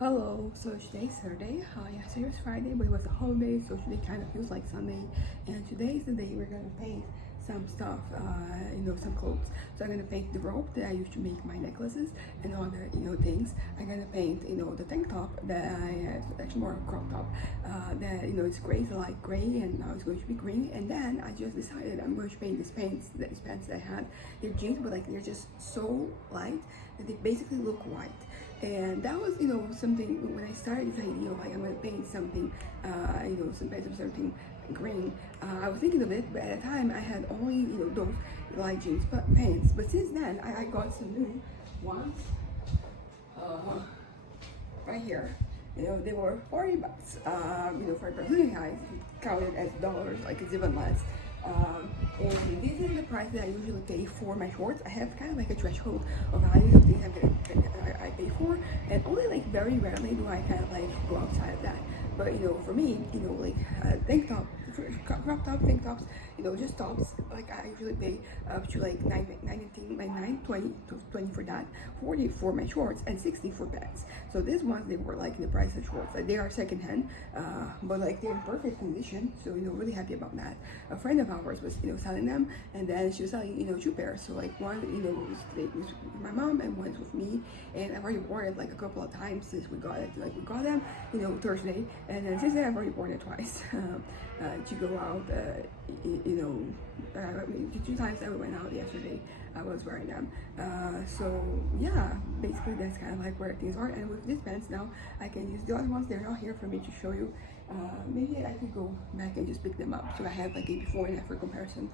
Hello, so today's Saturday. Yesterday was Friday, but it was a holiday, so today kind of feels like Sunday. And today is the day we're gonna paint some stuff, some clothes. So I'm gonna paint the rope that I used to make my necklaces and other, things. I'm gonna paint, the tank top that I have, actually more crop top, that, it's gray, so like gray, and now it's going to be green. And then I just decided I'm going to paint these pants that I had. They're jeans, but like they're just so light that they basically look white. And that was, something when I started this idea of like I'm gonna paint something, some pants of something green. I was thinking of it, but at the time I had only, those light jeans but pants. But since then, I got some new ones, right here. They were 40 bucks. For Brazilian guys, if you count it as dollars, like it's even less. And this is the price that I usually pay for my shorts. I have kind of like a threshold of values of things I pay for, and only like very rarely do I kind of like go outside of that. But for me, tank top, crop top, tank tops, just tops. Like I usually pay up to like 20 for that, 40 for my shorts, and 60 for pants. So these ones they were like the price of shorts. Like they are secondhand, but like they're in perfect condition. So really happy about that. A friend of ours was selling them, and then she was selling two pairs. So like one was with my mom and one's with me, and I've already worn it like a couple of times since we got it. Like we got them Thursday, and then since then I've already worn it twice to go out. Two times that we went out yesterday, I was wearing them. So yeah, basically that's kind of like where things are. And with these pants now, I can use the other ones. They're not here for me to show you. Maybe I could go back and just pick them up so I have like a before and after comparison.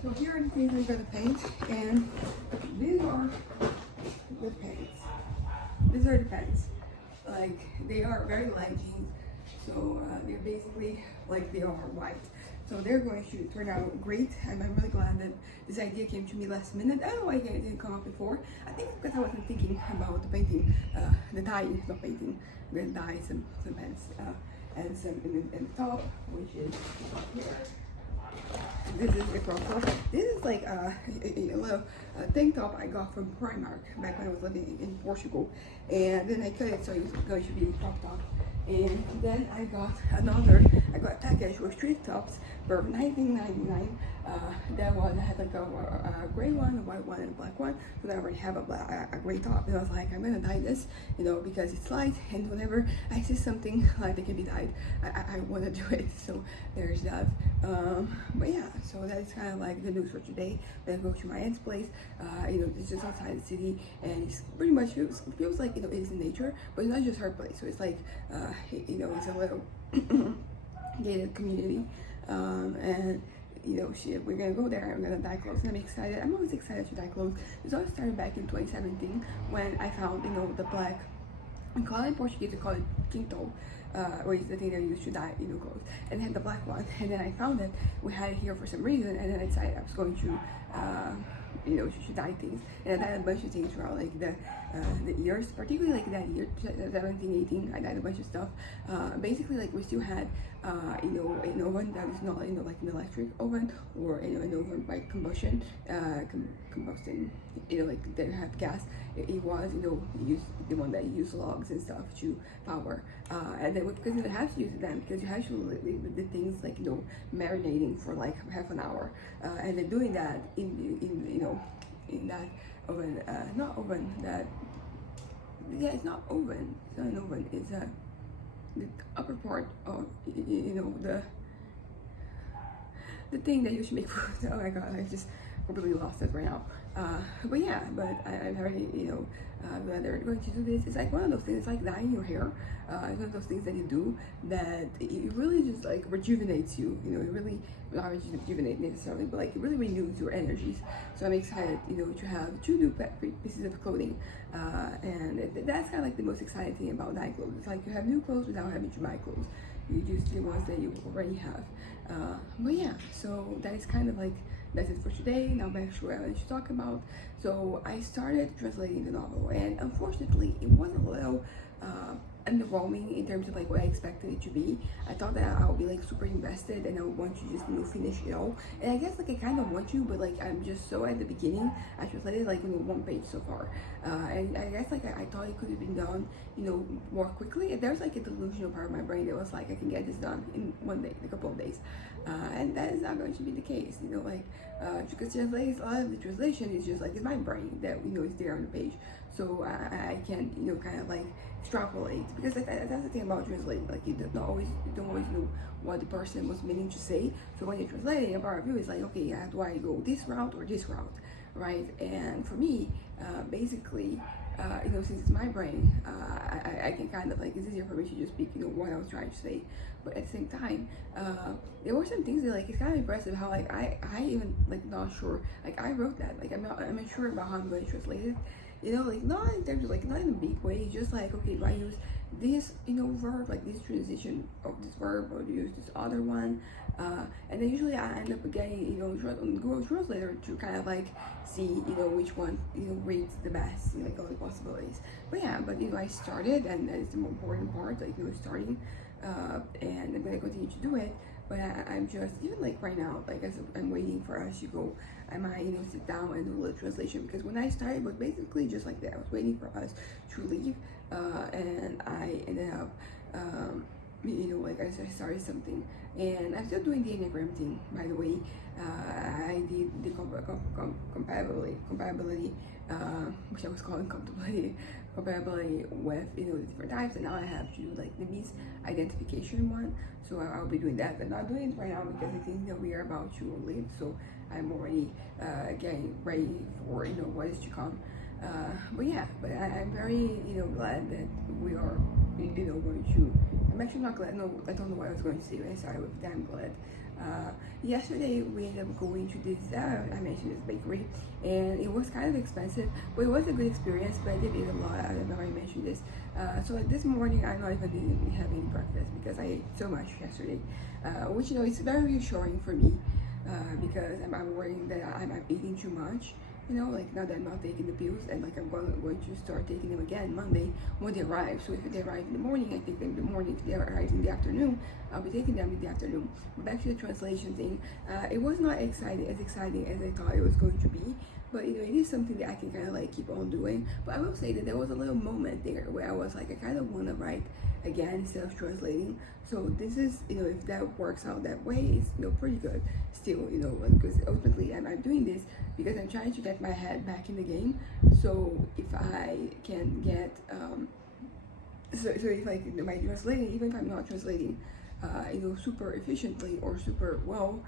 So here are the things I'm gonna paint, and these are the pants. These are the pants. Like they are very light jeans, so they're basically like they are white. So they're going to turn out great. I'm really glad that this idea came to me last minute. I don't know why it didn't come up before. I think because I wasn't thinking about the painting, the dyeing, not painting. I'm gonna dye some pants and some in the top, which is here. This is the crop top. This is like a little tank top I got from Primark back when I was living in Portugal, and then I cut it so it was going to be a crop top. And then I got a package with three tops for $19.99. That one had like a gray one, a white one, and a black one. So I already have a gray top, and I was like, I'm gonna dye this, because it's light, and whenever I see something like that can be dyed, I want to do it. So there's that. But yeah, so that is kind of like the news for today. Then go to my aunt's place. It's just outside the city, and it's pretty much feels like it is in nature, but it's not just her place. So it's like it's a little gated community, and we're gonna go there. I'm gonna dye clothes, and I'm excited. I'm always excited to dye clothes. This all started back in 2017 when I found the black. We call it in Portuguese, we call it quinto, which is the thing they use to dye, clothes. And then the black one, and then I found it. We had it here for some reason, and then I decided I was going to, to dye things. And I dyed a bunch of things throughout like the years, particularly like that year, 17, 18. I dyed a bunch of stuff. Basically, like we still had, an oven that was not, like an electric oven or an oven by combustion, combusting, like that had gas. It was, the one that used logs and stuff to power, and then because you have to use them because you have to leave the things like marinating for like half an hour, and then doing that in that oven, not oven that it's not oven, it's not an oven, it's the upper part of the thing that you should make food. Oh my god, I just completely lost it right now. But yeah, I'm very, glad they're going to do this. It's like one of those things, it's like dyeing your hair. It's one of those things that you do that it really just like rejuvenates you. It really, not rejuvenate necessarily, but like it really renews your energies. So I'm excited, to have two new pieces of clothing. And that's kind of like the most exciting thing about dyeing clothes. It's like you have new clothes without having to buy clothes. You use the ones that you already have. But yeah, so that is kind of like that's it for today. Now back to what I wanted to talk about. So I started translating the novel, and unfortunately it was a little underwhelming in terms of like what I expected it to be. I thought that I would be like super invested and I would want to just finish it all. And I guess like I kind of want to, but like I'm just so at the beginning. I translated like one page so far, and I guess like I thought it could have been done more quickly. And there's like a delusional part of my brain that was like I can get this done in one day, a couple of days, and that is not going to be the case. Because translation, a lot of the translation is just like it's my brain that is there on the page, so I can kind of like extrapolate, because that's the thing about translating. Like you don't always know what the person was meaning to say. So when you're translating a part of you, it's like, okay, do I go this route or this route, right? And for me, basically, since it's my brain, I can kind of like, it's easier for me to just speak what I was trying to say. But at the same time, there were some things that like it's kind of impressive how like I even like not sure, like I wrote that, like I'm not sure about how I'm going to translate it, like not in terms of like, not in a big way, just like, okay, do I use this verb, like this transition of this verb, or do you use this other one? And then usually I end up getting on Google Translator to kind of like see which one reads the best, like all the possibilities. But yeah, I started, and that is the more important part, like starting, and I'm gonna continue to do it. But I'm just, even like right now, like as I'm waiting for us to go, I might sit down and do a little translation, because when I started it was basically just like that. I was waiting for us to leave, and I ended up like I started something, and I'm still doing the Enneagram thing, by the way. I did the compatibility, which I was calling compatibility with the different types, and now I have to do like the misidentification one. So I'll be doing that. I'm not doing it right now because I think that we are about to leave, so I'm already getting ready for what is to come. But I'm very glad that we are going to. I'm actually not glad. No, I don't know what I was going to say when I started with that. I'm glad. Yesterday we ended up going to this, I mentioned this bakery, and it was kind of expensive, but it was a good experience. But I did eat a lot. I don't know if I mentioned this. So like this morning I'm not even having breakfast because I ate so much yesterday, which it's very reassuring for me, because I'm worrying that I'm eating too much. Like now that I'm not taking the pills, and like I'm going to start taking them again Monday when they arrive. So if they arrive in the morning, I take them in the morning. If they arrive in the afternoon, I'll be taking them in the afternoon. But back to the translation thing, it was not as exciting as I thought it was going to be. But it is something that I can kind of like keep on doing. But I will say that there was a little moment there where I was like, I kind of want to write again instead of translating. So this is, if that works out that way, it's pretty good still, because ultimately I'm doing this because I'm trying to get my head back in the game. So if I can get so if I can do my translating, even if I'm not translating super efficiently or super well,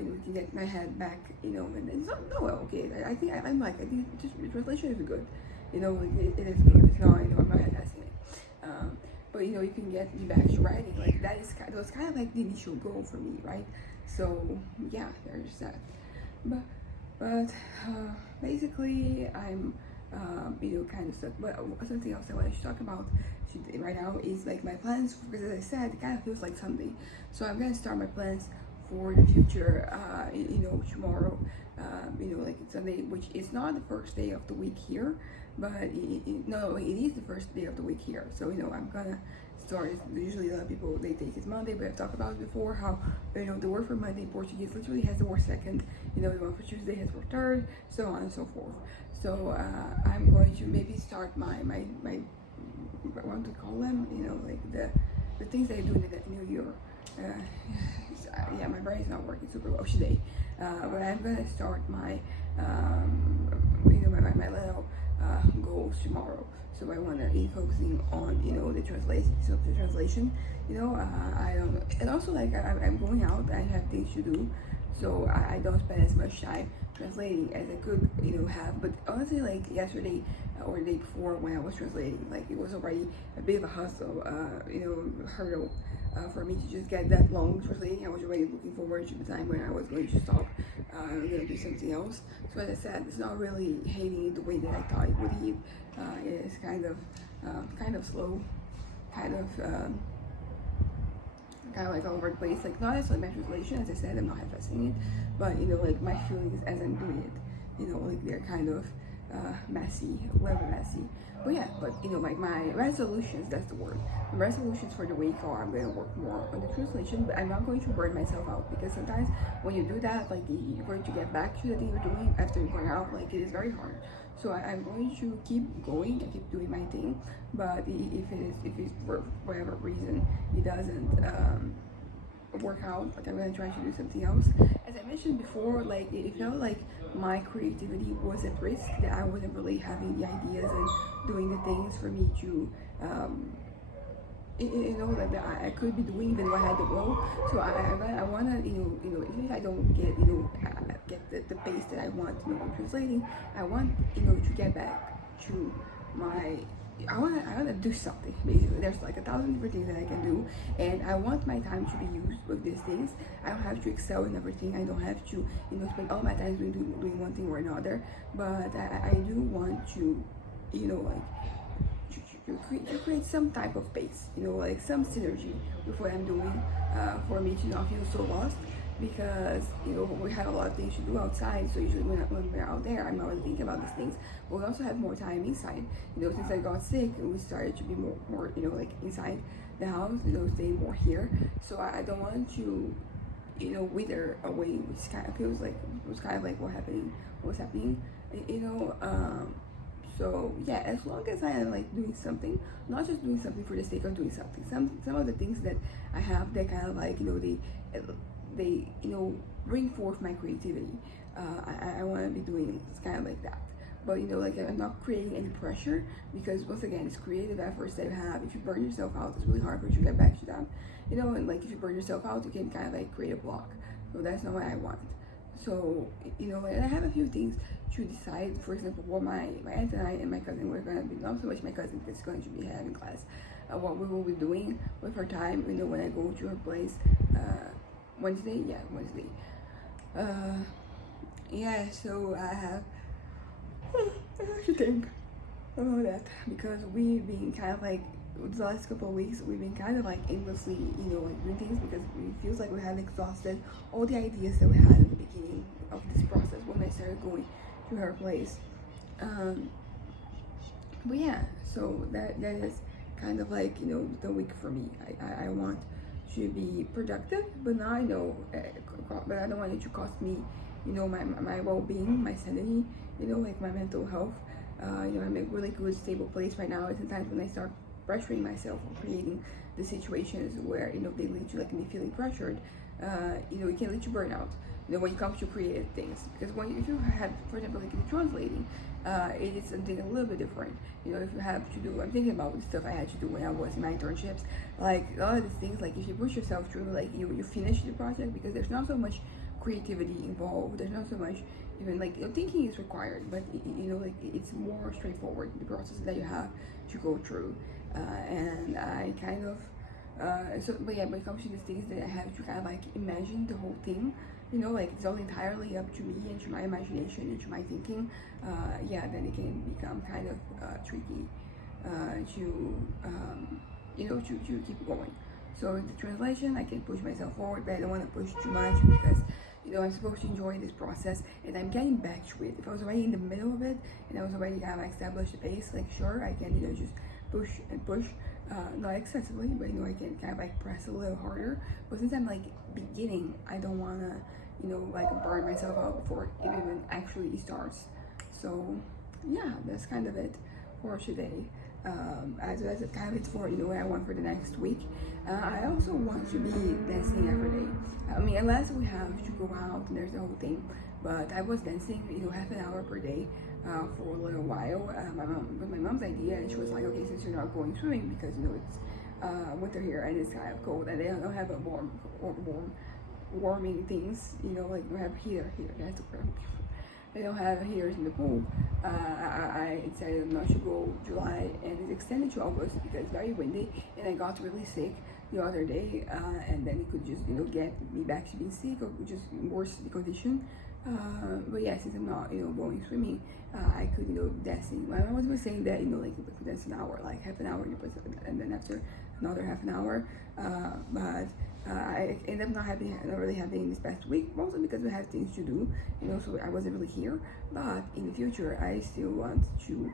we can get my head back, and it's not okay. I think just translation is good, like it is good. It's not, I'm not asking it. But you can get me back to writing. Like that was kind of like the initial goal for me, right? So yeah, there's that. But basically I'm kind of stuck. But something else I wanted to talk about right now is like my plans, because as I said, it kind of feels like Sunday. So I'm gonna start my plans for the future, tomorrow, like it's Sunday, which is not the first day of the week here, but it is the first day of the week here. So I'm gonna start. Usually a lot of people, they take it Monday, but I've talked about it before how the word for Monday in Portuguese literally has the word second, the one for Tuesday has the word third, so on and so forth. So I'm going to maybe start my what I want to call them, like the things that I do in the new year. Yeah, my brain is not working super well today, but I'm gonna start my my little goals tomorrow. So I want to be focusing on the translation. I don't, and also like I'm going out. I have things to do, so I don't spend as much time translating as I could have. But honestly, like yesterday or the day before when I was translating, like it was already a bit of a hustle, hurdle for me to just get that long translating. I was already looking forward to the time when I was going to stop, do something else. So as I said, it's not really hating the way that I thought it would hit. It's kind of slow, kind of like all over the place. Like not necessarily my translation, as I said, I'm not half-assing it, but like my feelings as I'm doing it, like they're kind of messy, a little bit messy. But yeah, but you know, like my resolutions, that's the word. My resolutions for the week are I'm going to work more on the translation, but I'm not going to burn myself out, because sometimes when you do that, like you're going to get back to the thing you're doing after you burn out, like it is very hard. So I'm going to keep going and keep doing my thing, but if it's for whatever reason it doesn't work out, like I'm gonna try to do something else. As I mentioned before, like it felt like my creativity was at risk, that I wasn't really having the ideas and doing the things for me to you know, like that I could be doing even if I had the will. So I wanna, you know, even if I don't get, you know, get the pace that I want, you know, in translating, I want, you know, to get back to my, I wanna do something basically. There's like 1,000 different things that I can do, and I want my time to be used with these things. I don't have to excel in everything. I don't have to, you know, spend all my time doing one thing or another. But I do want to, you know, like to create some type of base, you know, like some synergy with what I'm doing, for me to not feel so lost. Because you know we have a lot of things to do outside, so usually when we're out there, I'm not really thinking about these things. But we also have more time inside. You know, since I got sick, we started to be more you know, like inside the house. You know, staying more here. So I don't want to, you know, wither away, which kind of feels like it was kind of like what's happening. You know, so yeah, as long as I am like doing something, not just doing something for the sake of doing something. Some of the things that I have that kind of like, you know, they you know, bring forth my creativity. I want to be doing kind of like that, but you know, like I'm not creating any pressure, because once again, it's creative efforts that you have. If you burn yourself out, it's really hard for you to get back to that, you know. And like if you burn yourself out, you can kind of like create a block. So that's not what I want. So you know, and I have a few things to decide. For example, what my aunt and I and my cousin, we're gonna be, not so much my cousin because she's going to be having class, what we will be doing with her time, you know, when I go to her place Wednesday. Yeah, so I have to think about that, because we've been kind of like, the last couple of weeks we've been kind of like aimlessly, you know, like doing things, because it feels like we have exhausted all the ideas that we had at the beginning of this process when I started going to her place. But yeah, so that is kind of like, you know, the week for me. I want to be productive, but now I know, but I don't want it to cost me, you know, my well-being, my sanity, you know, like my mental health. You know, I'm in a really good, stable place right now. And sometimes when I start pressuring myself or creating the situations where, you know, they lead to like me feeling pressured, you know, it can lead to burnout, you know, when it comes to creative things. Because if you have, for example, like in translating, it is something a little bit different. You know, if you have to do, I'm thinking about the stuff I had to do when I was in my internships, like a lot of these things, like if you push yourself through, like you finish the project, because there's not so much creativity involved, there's not so much even like, you know, thinking is required, but you know, like it's more straightforward, the process that you have to go through. And I kind of but yeah, when it comes to these things that I have to kind of like imagine the whole thing, you know, like it's all entirely up to me and to my imagination and to my thinking. Yeah, then it can become kind of tricky to you know, to keep going. So the translation, I can push myself forward, but I don't want to push too much, because you know, I'm supposed to enjoy this process, and I'm getting back to it. If I was already in the middle of it and I was already kind of established a pace, like sure, I can, you know, just push and push, not excessively, but you know, I can kind of like press a little harder. But since I'm like beginning, I don't want to, you know, like burn myself out before it even actually starts. So yeah, that's kind of it for today. So that's kind of it for, you know, what I want for the next week. I also want to be dancing every day. I mean, unless we have to go out and there's the whole thing. But I was dancing, you know, half an hour per day for a little while. My mom's idea, and she was like, okay, since you're not going swimming, because you know it's winter here and it's kind of cold, and they don't have a warming things, you know, like we have heater. That's the problem. They don't have heaters in the pool. I decided not to go July, and it's extended to August because it's very windy, and I got really sick the other day, and then it could just, you know, get me back to being sick or just worse the condition. But yeah, since I'm not, you know, going swimming, I could, you know, dancing. My mom was saying that, you know, like dance an hour, like half an hour, and then after another half an hour. But I ended up not really having this past week, mostly because we had things to do, so I wasn't really here. But in the future, I still want to,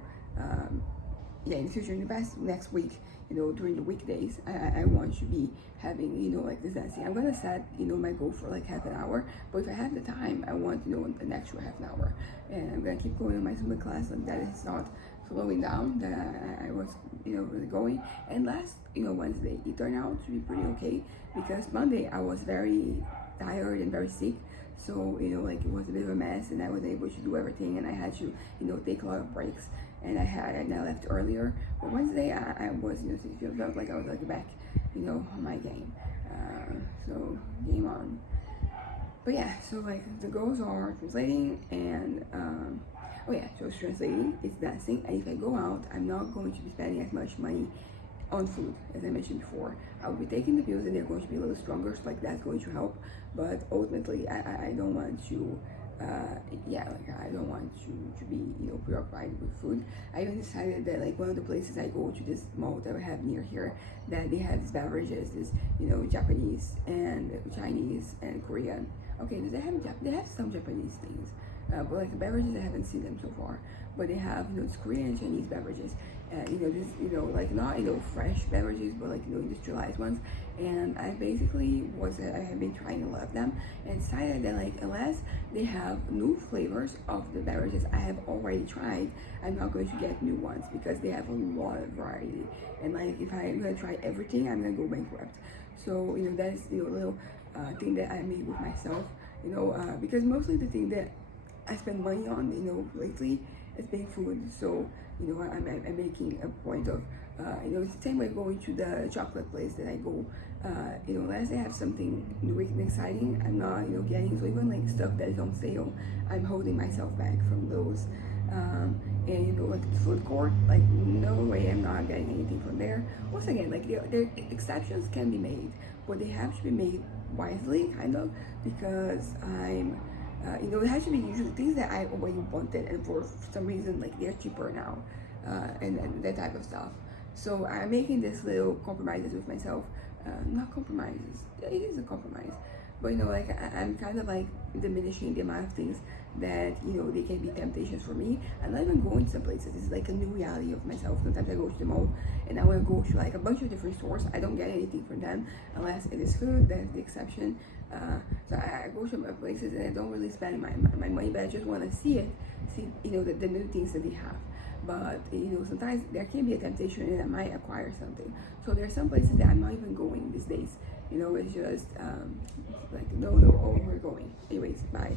in the future, in the next week, during the weekdays, I want to be having, like this dancing. I'm gonna set, my goal for like half an hour, but if I have the time, I want, an extra half an hour. And I'm gonna keep going on my Zumba class, and that is not slowing down, that I was, really going. And last, Wednesday, it turned out to be pretty okay, because Monday I was very tired and very sick. So, like it was a bit of a mess, and I wasn't able to do everything, and I had to, take a lot of breaks, and I left earlier. But Wednesday, I was, felt like I was like back, on my game. So game on. But yeah, so like the goals are translating and, so it's translating, it's dancing, and if I go out, I'm not going to be spending as much money on food, as I mentioned before. I will be taking the pills, and they're going to be a little stronger, so like that's going to help. But ultimately, I don't want to, I don't want to be, preoccupied with food. I even decided that like one of the places I go to, this mall that we have near here, that they have these beverages, this, Japanese and Chinese and Korean. Okay, they have some Japanese things, but like the beverages, I haven't seen them so far. But they have, it's Korean and Chinese beverages. This, like not, fresh beverages, but like, industrialized ones. And I basically I have been trying a lot of them, and decided that like, unless they have new flavors of the beverages I have already tried, I'm not going to get new ones, because they have a lot of variety. And like, if I'm gonna try everything, I'm gonna go bankrupt. So, that is, a little thing that I made with myself, because mostly the thing that I spend money on, lately, is being food. So, I'm making a point of, it's the same way going to the chocolate place that I go, unless they have something new and exciting, I'm not, getting. So even like stuff that is on sale, I'm holding myself back from those. And like the food court, like no way I'm not getting anything from there. Once again, like their exceptions can be made, but they have to be made wisely, kind of, because it has to be usually things that I already wanted, and for some reason, like they're cheaper now, and that type of stuff. So I'm making this little compromises with myself. Not compromises, it is a compromise, but like I'm kind of like diminishing the amount of things that they can be temptations for me. I'm not even going to some places. It's like a new reality of myself. Sometimes I go to the mall and I want to go to like a bunch of different stores. I don't get anything from them unless it is food. That's the exception. So I go to places and I don't really spend my money, but I just want to see the new things that they have. But sometimes there can be a temptation, and I might acquire something. So there are some places that I'm not even going these days. It's just like no, we're going. Anyways, bye.